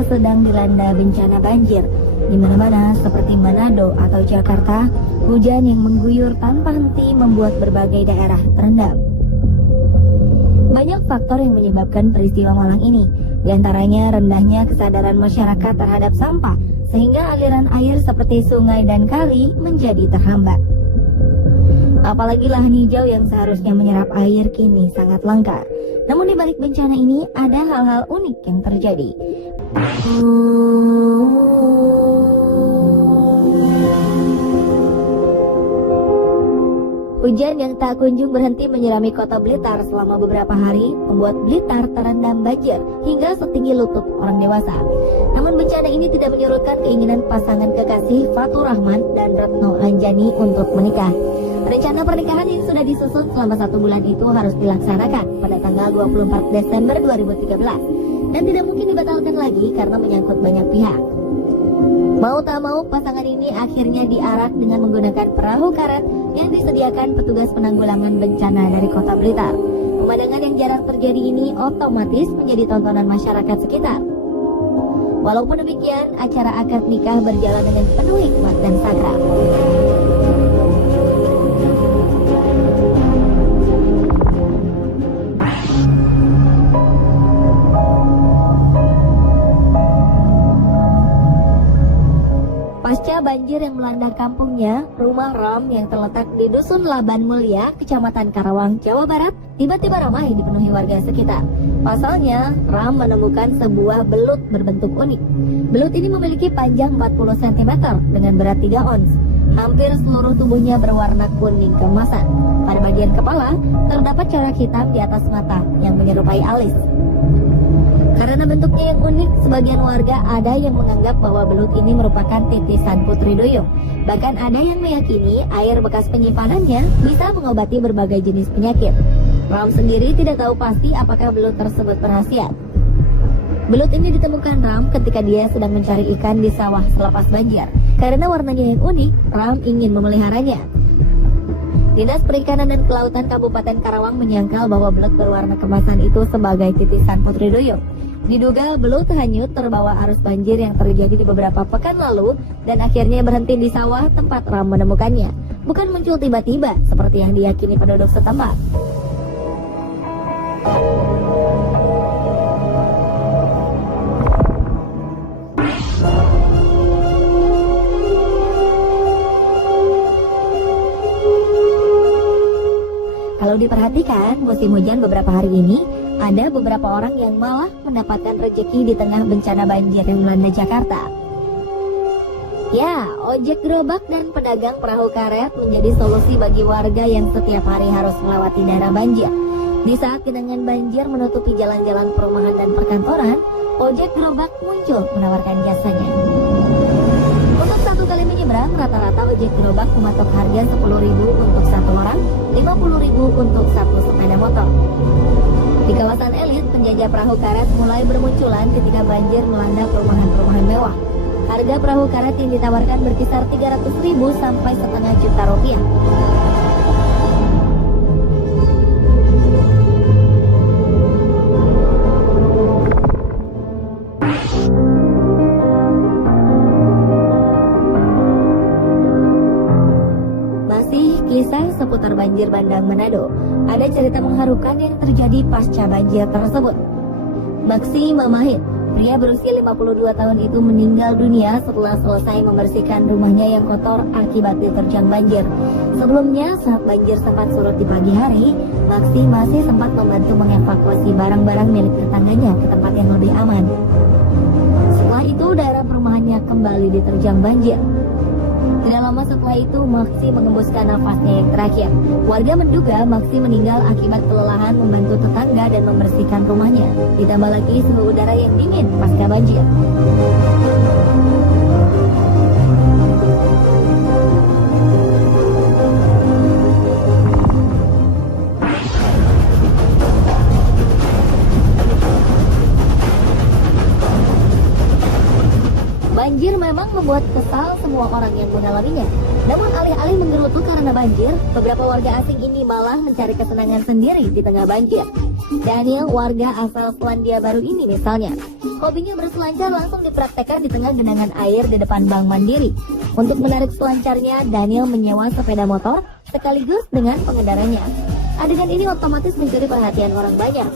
Indonesia sedang dilanda bencana banjir. Di mana-mana seperti Manado atau Jakarta, hujan yang mengguyur tanpa henti membuat berbagai daerah terendam. Banyak faktor yang menyebabkan peristiwa malang ini, di antaranya rendahnya kesadaran masyarakat terhadap sampah, sehingga aliran air seperti sungai dan kali menjadi terhambat. Apalagi lahan hijau yang seharusnya menyerap air kini sangat langka. Namun di balik bencana ini ada hal-hal unik yang terjadi. Hujan yang tak kunjung berhenti menyirami kota Blitar selama beberapa hari membuat Blitar terendam banjir hingga setinggi lutut orang dewasa. Namun bencana ini tidak menyurutkan keinginan pasangan kekasih Fatur Rahman dan Retno Anjani untuk menikah. Rencana pernikahan yang sudah disusun selama 1 bulan itu harus dilaksanakan pada tanggal 24 Desember 2013 dan tidak mungkin dibatalkan lagi karena menyangkut banyak pihak. Mau tak mau, pasangan ini akhirnya diarak dengan menggunakan perahu karet yang disediakan petugas penanggulangan bencana dari kota Blitar. Pemandangan yang jarang terjadi ini otomatis menjadi tontonan masyarakat sekitar. Walaupun demikian, acara akad nikah berjalan dengan penuh hikmat dan sakral. Pasca banjir yang melanda kampungnya, rumah Ram yang terletak di Dusun Laban Mulia, Kecamatan Karawang, Jawa Barat, tiba-tiba ramai dipenuhi warga sekitar. Pasalnya, Ram menemukan sebuah belut berbentuk unik. Belut ini memiliki panjang 40 cm dengan berat 3 ons. Hampir seluruh tubuhnya berwarna kuning keemasan. Pada bagian kepala, terdapat corak hitam di atas mata yang menyerupai alis. Karena bentuknya yang unik, sebagian warga ada yang menganggap bahwa belut ini merupakan titisan Putri Duyung. Bahkan ada yang meyakini air bekas penyimpanannya bisa mengobati berbagai jenis penyakit. Ram sendiri tidak tahu pasti apakah belut tersebut berkhasiat. Belut ini ditemukan Ram ketika dia sedang mencari ikan di sawah selepas banjir. Karena warnanya yang unik, Ram ingin memeliharanya. Dinas Perikanan dan Kelautan Kabupaten Karawang menyangkal bahwa belut berwarna kemasan itu sebagai titisan Putri Duyung. Diduga belut hanyut terbawa arus banjir yang terjadi di beberapa pekan lalu dan akhirnya berhenti di sawah tempat Ram menemukannya. Bukan muncul tiba-tiba seperti yang diyakini penduduk setempat. Kalau diperhatikan, musim hujan beberapa hari ini, ada beberapa orang yang malah mendapatkan rezeki di tengah bencana banjir yang melanda Jakarta. Ya, ojek gerobak dan pedagang perahu karet menjadi solusi bagi warga yang setiap hari harus melewati daerah banjir. Di saat genangan banjir menutupi jalan-jalan perumahan dan perkantoran, ojek gerobak muncul menawarkan jasanya. Untuk 1 kali menyeberang, rata-rata ojek gerobak mematok harga 10.000 untuk 1 orang, 50.000 untuk 1 sepeda motor. Di kawasan elit, penjajah perahu karet mulai bermunculan ketika banjir melanda perumahan-perumahan mewah. Harga perahu karet yang ditawarkan berkisar 300.000 sampai setengah juta rupiah. Kisah seputar banjir bandang Manado. Ada cerita mengharukan yang terjadi pasca banjir tersebut. Maksi Mamahit, pria berusia 52 tahun itu meninggal dunia setelah selesai membersihkan rumahnya yang kotor akibat diterjang banjir. Sebelumnya, saat banjir sempat surut di pagi hari, Maksi masih sempat membantu mengevakuasi barang-barang milik tetangganya ke tempat yang lebih aman. Setelah itu, daerah perumahannya kembali diterjang banjir. Tidak lama setelah itu, Maksi mengembuskan nafasnya yang terakhir. Warga menduga Maksi meninggal akibat kelelahan membantu tetangga dan membersihkan rumahnya. Ditambah lagi suhu udara yang dingin pasca banjir. Banjir memang membuat kesal semua orang yang mengalaminya. Namun alih-alih menggerutu karena banjir, beberapa warga asing ini malah mencari kesenangan sendiri di tengah banjir. Daniel, warga asal Selandia Baru ini misalnya, Hobinya berselancar langsung dipraktekkan di tengah genangan air di depan Bank Mandiri. Untuk menarik selancarnya, Daniel menyewa sepeda motor sekaligus dengan pengendaranya. Adegan ini otomatis mencuri perhatian orang banyak.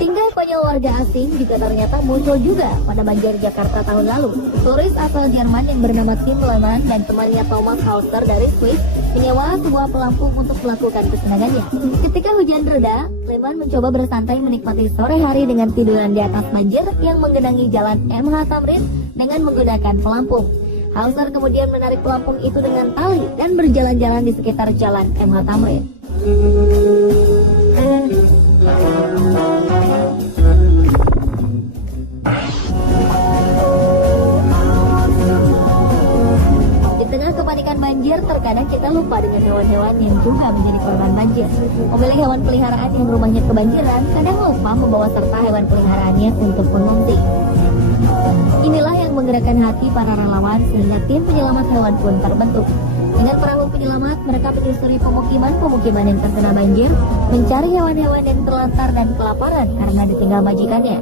Tingkah konyol warga asing juga ternyata muncul juga pada banjir Jakarta tahun lalu. Turis asal Jerman yang bernama Tim Lehmann dan temannya Thomas Hauser dari Swiss menyewa sebuah pelampung untuk melakukan kesenangannya. Ketika hujan reda, Lehmann mencoba bersantai menikmati sore hari dengan tiduran di atas banjir yang menggenangi jalan MH Tamrin dengan menggunakan pelampung. Hauser kemudian menarik pelampung itu dengan tali dan berjalan-jalan di sekitar jalan MH Tamrin. Kepanikan banjir, terkadang kita lupa dengan hewan-hewan yang juga menjadi korban banjir. Pemilik hewan peliharaan yang rumahnya kebanjiran kadang lupa membawa serta hewan peliharaannya untuk mengungsi. Inilah yang menggerakkan hati para relawan sehingga tim penyelamat hewan pun terbentuk. Dengan perahu penyelamat, mereka menyusuri pemukiman-pemukiman yang terkena banjir, mencari hewan-hewan yang terlantar dan kelaparan karena ditinggal majikannya.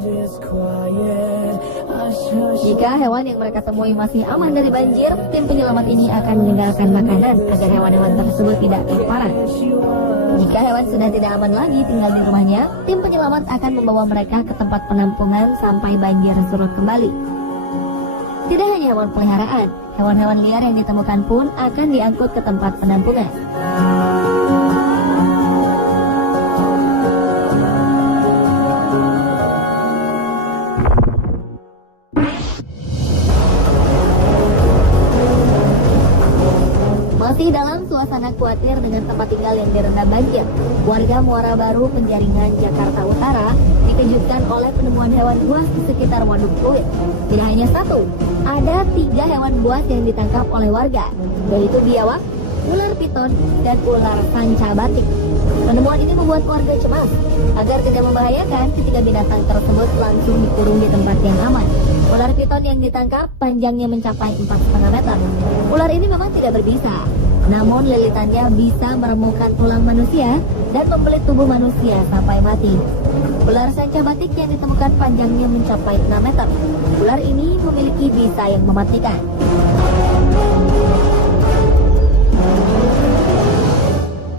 Jika hewan yang mereka temui masih aman dari banjir, tim penyelamat ini akan meninggalkan makanan agar hewan-hewan tersebut tidak kelaparan. Jika hewan sudah tidak aman lagi tinggal di rumahnya, tim penyelamat akan membawa mereka ke tempat penampungan sampai banjir surut kembali. Tidak hanya hewan peliharaan, hewan-hewan liar yang ditemukan pun akan diangkut ke tempat penampungan. Masih dalam suasana khawatir dengan tempat tinggal yang direndam banjir, warga Muara Baru, Penjaringan, Jakarta Utara dikejutkan oleh penemuan hewan buas di sekitar waduk fluid. Tidak hanya satu, ada 3 hewan buas yang ditangkap oleh warga, yaitu biawak, ular piton, dan ular sanca batik. Penemuan ini membuat warga cemas. Agar tidak membahayakan, ketiga binatang tersebut langsung dikurung di tempat yang aman. Ular piton yang ditangkap panjangnya mencapai 4,5 meter. Ular ini memang tidak berbisa, namun lilitannya bisa meremukkan tulang manusia dan membelit tubuh manusia sampai mati. Ular sanca batik yang ditemukan panjangnya mencapai 6 meter. Ular ini memiliki bisa yang mematikan.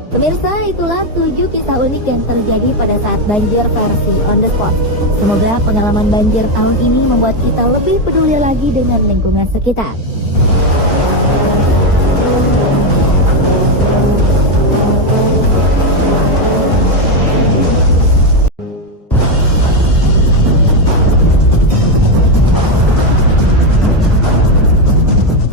Pemirsa, itulah 7 kisah unik yang terjadi pada saat banjir versi on the spot. Semoga pengalaman banjir tahun ini membuat kita lebih peduli lagi dengan lingkungan sekitar.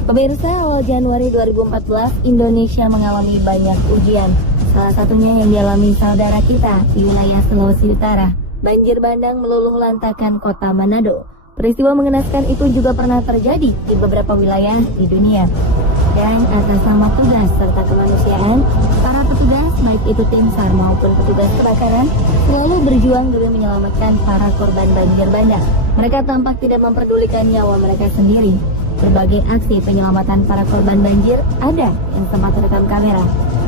Pemirsa, awal Januari 2014, Indonesia mengalami banyak ujian. Salah satunya yang dialami saudara kita di wilayah Sulawesi Utara. Banjir bandang meluluh lantakan kota Manado. Peristiwa mengenaskan itu juga pernah terjadi di beberapa wilayah di dunia. Dan atas nama tugas serta kemanusiaan, para petugas, baik itu tim SAR maupun petugas kebakaran, selalu berjuang demi menyelamatkan para korban banjir bandang. Mereka tampak tidak memperdulikan nyawa mereka sendiri. Berbagai aksi penyelamatan para korban banjir ada yang sempat terekam kamera.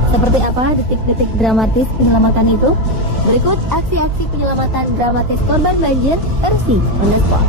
Seperti apa detik-detik dramatis penyelamatan itu? Berikut aksi-aksi penyelamatan dramatis korban banjir versi on the spot.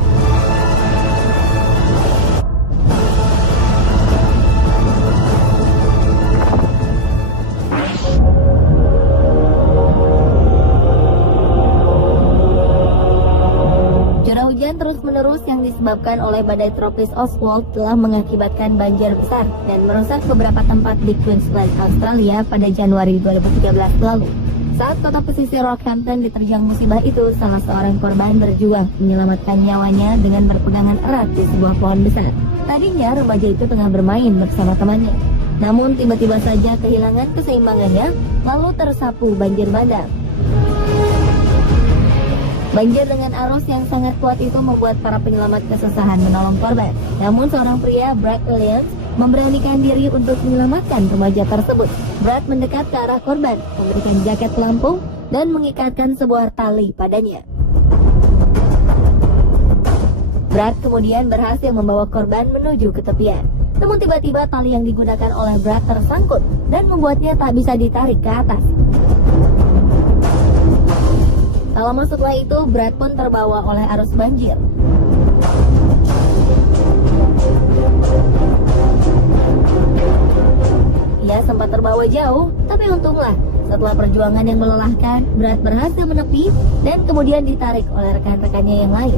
Hujan terus-menerus yang disebabkan oleh badai tropis Oswald telah mengakibatkan banjir besar dan merusak beberapa tempat di Queensland, Australia pada Januari 2013 lalu. Saat kota pesisir Rockhampton diterjang musibah itu, salah seorang korban berjuang menyelamatkan nyawanya dengan berpegangan erat di sebuah pohon besar. Tadinya remaja itu tengah bermain bersama temannya, namun tiba-tiba saja kehilangan keseimbangannya lalu tersapu banjir bandang. Banjir dengan arus yang sangat kuat itu membuat para penyelamat kesusahan menolong korban. Namun seorang pria, Brad Williams, memberanikan diri untuk menyelamatkan remaja tersebut. Brad mendekat ke arah korban, memberikan jaket pelampung, dan mengikatkan sebuah tali padanya. Brad kemudian berhasil membawa korban menuju ke tepian. Namun tiba-tiba tali yang digunakan oleh Brad tersangkut dan membuatnya tak bisa ditarik ke atas. Tak lama setelah itu, Brad pun terbawa oleh arus banjir. Ia sempat terbawa jauh, tapi untunglah setelah perjuangan yang melelahkan, Brad berhasil menepi dan kemudian ditarik oleh rekan-rekannya yang lain.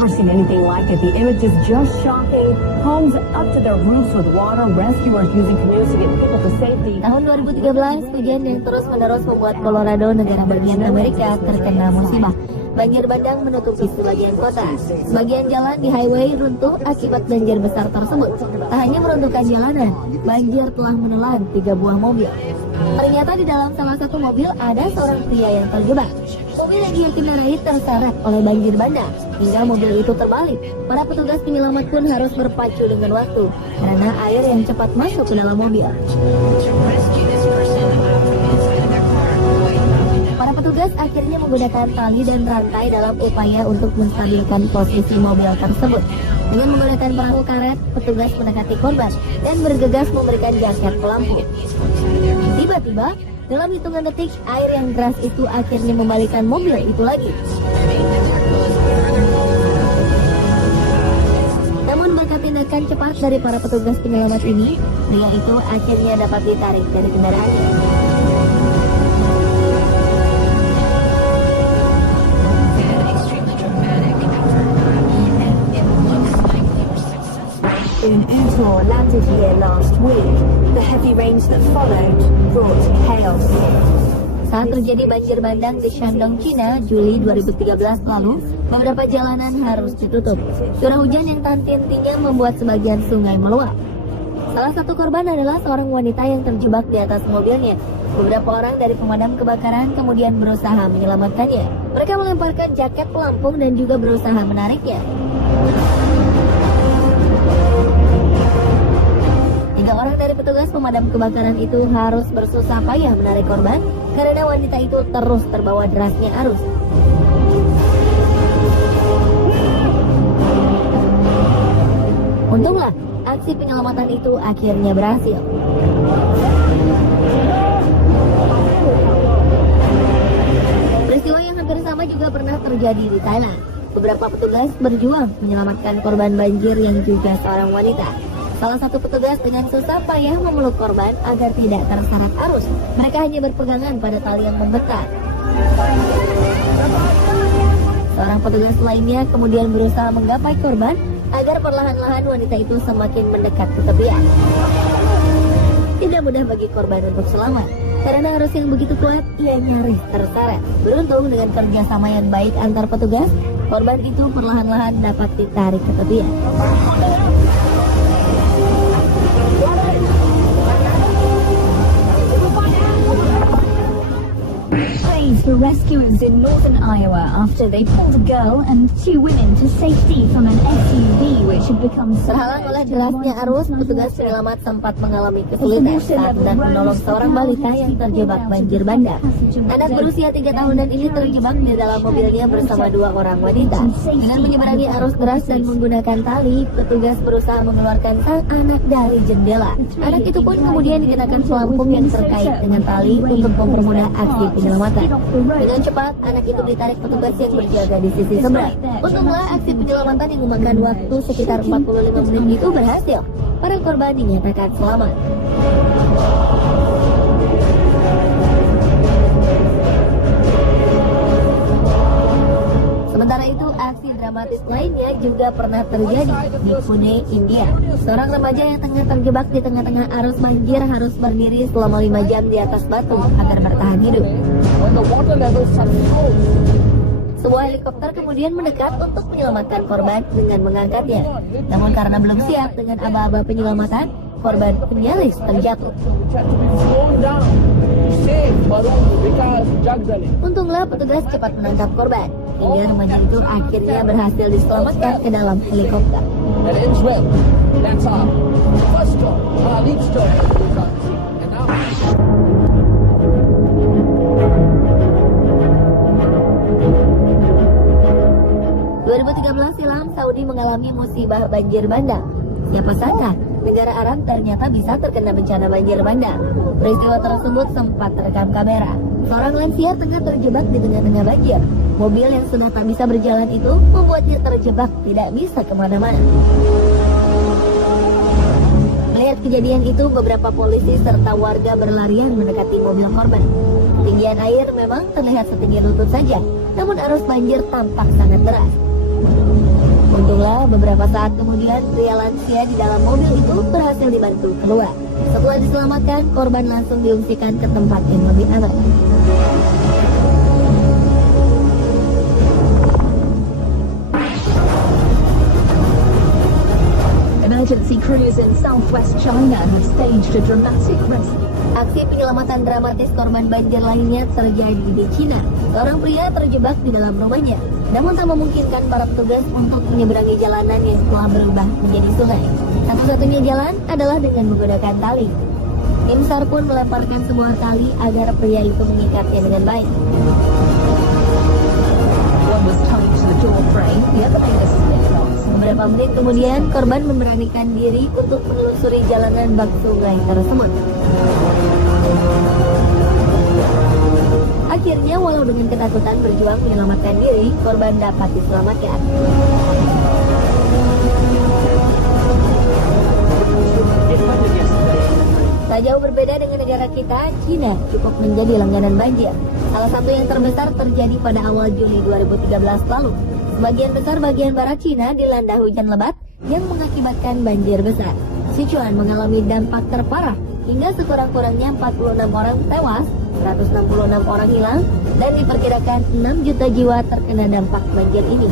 Never seen anything like it. The image is just shocking. Homes up to their roofs with water. Rescuers using canoes to get people to safety. Tahun 2013, hujan yang terus-menerus membuat Colorado, negara bagian Amerika, terkena musibah. Banjir bandang menutupi sebagian kota. Sebagian jalan di highway runtuh akibat banjir besar tersebut. Tak hanya meruntuhkan jalanan, banjir telah menelan 3 buah mobil. Ternyata di dalam salah satu mobil ada seorang pria yang terjebak. Mobil yang dia kendarai terseret oleh banjir bandang hingga mobil itu terbalik. Para petugas penyelamat pun harus berpacu dengan waktu karena air yang cepat masuk ke dalam mobil. Para petugas akhirnya menggunakan tali dan rantai dalam upaya untuk menstabilkan posisi mobil tersebut. Dengan menggunakan perahu karet, petugas mendekati korban dan bergegas memberikan jaket pelampung. Tiba-tiba, dalam hitungan detik, air yang deras itu akhirnya membalikkan mobil itu lagi. Namun berkat tindakan cepat dari para petugas penyelamat ini, pria itu akhirnya dapat ditarik dari kendaraannya. In Utor, landed here last week. The heavy rains that followed brought chaos. Saat terjadi banjir bandang di Shandong, China, Juli 2013 lalu, beberapa jalanan harus ditutup. Curah hujan yang tak henti-hentinya membuat sebagian sungai meluap. Salah satu korban adalah seorang wanita yang terjebak di atas mobilnya. Beberapa orang dari pemadam kebakaran kemudian berusaha menyelamatkannya. Mereka melemparkan jaket pelampung dan juga berusaha menariknya. 3 orang dari petugas pemadam kebakaran itu harus bersusah payah menarik korban karena wanita itu terus terbawa derasnya arus. Untunglah, aksi penyelamatan itu akhirnya berhasil. Peristiwa yang hampir sama juga pernah terjadi di Thailand. Beberapa petugas berjuang menyelamatkan korban banjir yang juga seorang wanita. Salah satu petugas dengan susah payah memeluk korban agar tidak terseret arus. Mereka hanya berpegangan pada tali yang membentang. Seorang petugas lainnya kemudian berusaha menggapai korban agar perlahan-lahan wanita itu semakin mendekat ke tepian. Tidak mudah bagi korban untuk selamat. Karena arus yang begitu kuat, ia nyaris terseret. Beruntung dengan kerjasama yang baik antar petugas, korban itu perlahan-lahan dapat ditarik ke tepian. Praise for rescuers in northern Iowa after they pulled a girl and 2 women to safety from an SUV which had become Terhalang oleh derasnya arus, petugas penyelamat sempat mengalami kesulitan saat hendak menolong seorang balita yang terjebak banjir bandang. Anak berusia 3 tahun dan ini terjebak di dalam mobilnya bersama 2 orang wanita. Dengan menyeberangi arus deras dan menggunakan tali, petugas berusaha mengeluarkan sang anak dari jendela. Anak itu pun kemudian dikenakan pelampung yang terkait dengan tali untuk mempermudah aksi penyelamatan. Dengan cepat, anak itu ditarik petugas yang berjaga di sisi seberang. Untunglah aksi penyelamatan yang memakan waktu sekitar 45 menit itu berhasil. Para korban dinyatakan selamat. Sementara itu, aksi dramatis lainnya juga pernah terjadi di Pune, India. Seorang remaja yang tengah terjebak di tengah-tengah arus banjir harus berdiri selama 5 jam di atas batu agar bertahan hidup. Sebuah helikopter kemudian mendekat untuk menyelamatkan korban dengan mengangkatnya. Namun karena belum siap dengan aba-aba penyelamatan, korban nyaris terjatuh. Untunglah petugas cepat menangkap korban, hingga remaja itu akhirnya berhasil diselamatkan ke dalam helikopter. 2013 silam, Saudi mengalami musibah banjir bandang. Siapa sangka negara Arab ternyata bisa terkena bencana banjir bandang. Peristiwa tersebut sempat terekam kamera. Seorang lansia tengah terjebak di tengah-tengah banjir. Mobil yang sudah tak bisa berjalan itu membuatnya terjebak tidak bisa kemana-mana. Melihat kejadian itu, beberapa polisi serta warga berlarian mendekati mobil korban. Ketinggian air memang terlihat setinggi lutut saja, namun arus banjir tampak sangat deras. Untunglah beberapa saat kemudian pria lansia di dalam mobil itu berhasil dibantu keluar. Setelah diselamatkan, korban langsung diungsikan ke tempat yang lebih aman. Emergency crews in southwest China have staged a dramatic rescue. Aksi penyelamatan dramatis korban banjir lainnya terjadi di Cina. Seorang pria terjebak di dalam rumahnya, namun tak memungkinkan para petugas untuk menyeberangi jalanan yang telah berubah menjadi sungai. Satu-satunya jalan adalah dengan menggunakan tali. Tim SAR pun melemparkan semua tali agar pria itu mengikatnya dengan baik. One was tied to the door frame, the other made a slip knot. Beberapa menit kemudian, korban memberanikan diri untuk menelusuri jalanan bak sungai tersebut. Akhirnya, walau dengan ketakutan berjuang menyelamatkan diri, korban dapat diselamatkan. Tak jauh berbeda dengan negara kita, Cina cukup menjadi langganan banjir. Salah satu yang terbesar terjadi pada awal Juli 2013 lalu. Sebagian besar bagian barat Cina dilanda hujan lebat yang mengakibatkan banjir besar. Sichuan mengalami dampak terparah hingga sekurang-kurangnya 46 orang tewas, 166 orang hilang, dan diperkirakan 6 juta jiwa terkena dampak banjir ini.